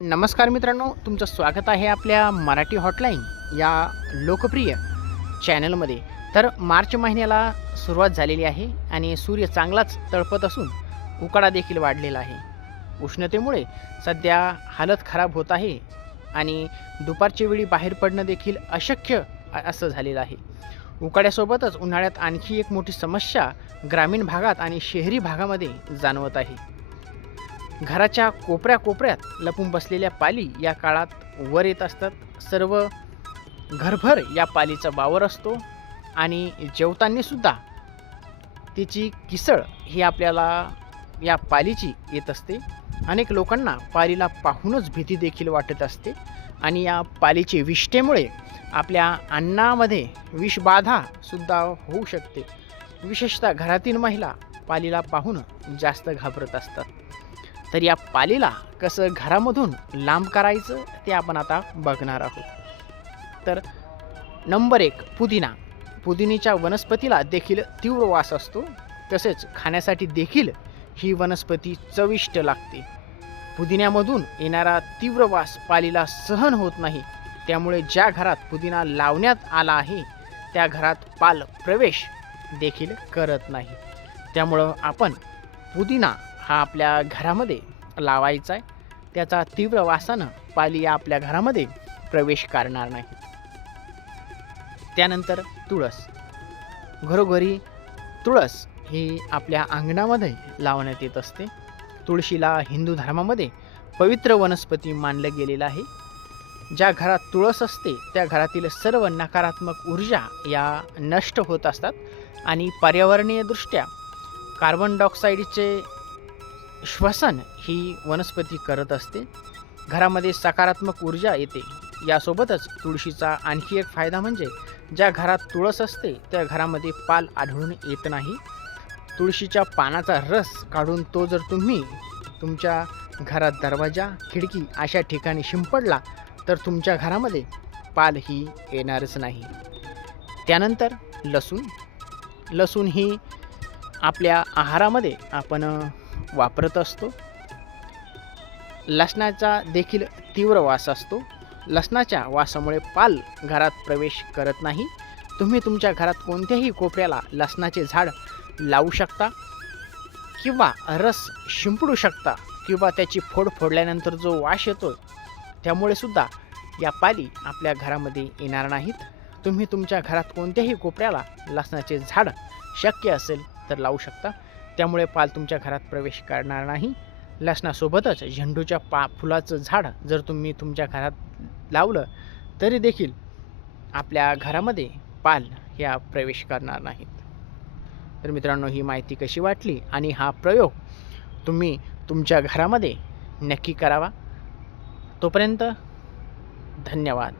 नमस्कार मित्रांनो तुमचं स्वागत आहे आपल्या मराठी हॉटलाईन या लोकप्रिय चॅनलमध्ये. तर मार्च महिन्याला सुरुवात झालेली आहे आणि सूर्य चांगलाच तळपत असून उकाडा देखील वाढलेला आहे. उष्णतेमुळे सध्या हालत खराब होत आहे आणि दुपारच्या वेळी बाहेर पडणं देखील अशक्य असं झालेलं आहे. उकाड्यासोबतच उन्हाळ्यात आणखी एक मोठी समस्या ग्रामीण भागात आणि शहरी भागामध्ये जाणवत आहे. घराच्या कोपऱ्या कोपऱ्यात लपून बसलेल्या पाली या काळात वर येत असतात. सर्व घरभर या पालीचा वावर असतो आणि जेवताना सुद्धा तिची किसळ ही आपल्याला या पालीची येत असते. अनेक लोकांना पालीला पाहूनच भीती देखील वाटत असते आणि या पालीचे विष्ठेमुळे आपल्या अन्नामध्ये विषबाधासुद्धा होऊ शकते. विशेषतः घरातील महिला पालीला पाहून जास्त घाबरत असतात. तर या पालीला कसं घरामधून लांब करायचं ते आपण आता बघणार आहोत. तर नंबर एक पुदिना. पुदिनीच्या वनस्पतीला देखील तीव्र वास असतो. तसेच खाण्यासाठी देखील ही वनस्पती चविष्ट लागते. पुदिन्यामधून येणारा तीव्र वास पालीला सहन होत नाही. त्यामुळे ज्या घरात पुदिना लावण्यात आला आहे त्या घरात पाल प्रवेश देखील करत नाही. त्यामुळं आपण पुदिना हा आपल्या घरामध्ये लावायचा आहे. त्याचा तीव्र वासानं पाली या आपल्या घरामध्ये प्रवेश करणार नाही. त्यानंतर तुळस. घरोघरी तुळस ही आपल्या अंगणामध्ये लावण्यात येत असते. तुळशीला हिंदू धर्मामध्ये पवित्र वनस्पती मानलं गेलेलं आहे. ज्या घरात तुळस असते त्या घरातील सर्व नकारात्मक ऊर्जा या नष्ट होत असतात. आणि पर्यावरणीयदृष्ट्या कार्बन डायऑक्साईडचे श्वसन ही वनस्पती करत असते. घरामध्ये सकारात्मक ऊर्जा येते. यासोबतच तुळशीचा आणखी एक फायदा म्हणजे ज्या घरात तुळस असते त्या घरामध्ये पाल आढळून येत नाही. तुळशीच्या पानाचा रस काढून तो जर तुम्ही तुमच्या घरात दरवाजा खिडकी अशा ठिकाणी शिंपडला तर तुमच्या घरामध्ये पाल ही येणारच नाही. त्यानंतर लसूण. लसूण ही आपल्या आहारामध्ये आपण वापरत असतो. लसणाचा देखील तीव्र वास असतो. लसणाच्या वासामुळे पाल घरात प्रवेश करत नाही. तुम्ही तुमच्या घरात कोणत्याही कोपऱ्याला लसणाचे झाड लावू शकता किंवा रस शिंपडू शकता किंवा त्याची फोड फोडल्यानंतर जो वास येतो त्यामुळे सुद्धा या पाली आपल्या घरामध्ये येणार नाहीत. तुम्ही तुमच्या घरात कोणत्याही कोपऱ्याला लसणाचे झाड शक्य असेल तर लावू शकता. त्यामुळे पाल तुमच्या घरात प्रवेश करणार नाही. लसणासोबतच झेंडूच्या पा फुलाचं झाड जर तुम्ही तुमच्या घरात लावलं तरी देखील आपल्या घरामध्ये पाल ह्या प्रवेश करणार नाहीत. तर मित्रांनो ही माहिती कशी वाटली आणि हा प्रयोग तुम्ही तुमच्या घरामध्ये नक्की करावा. तोपर्यंत धन्यवाद.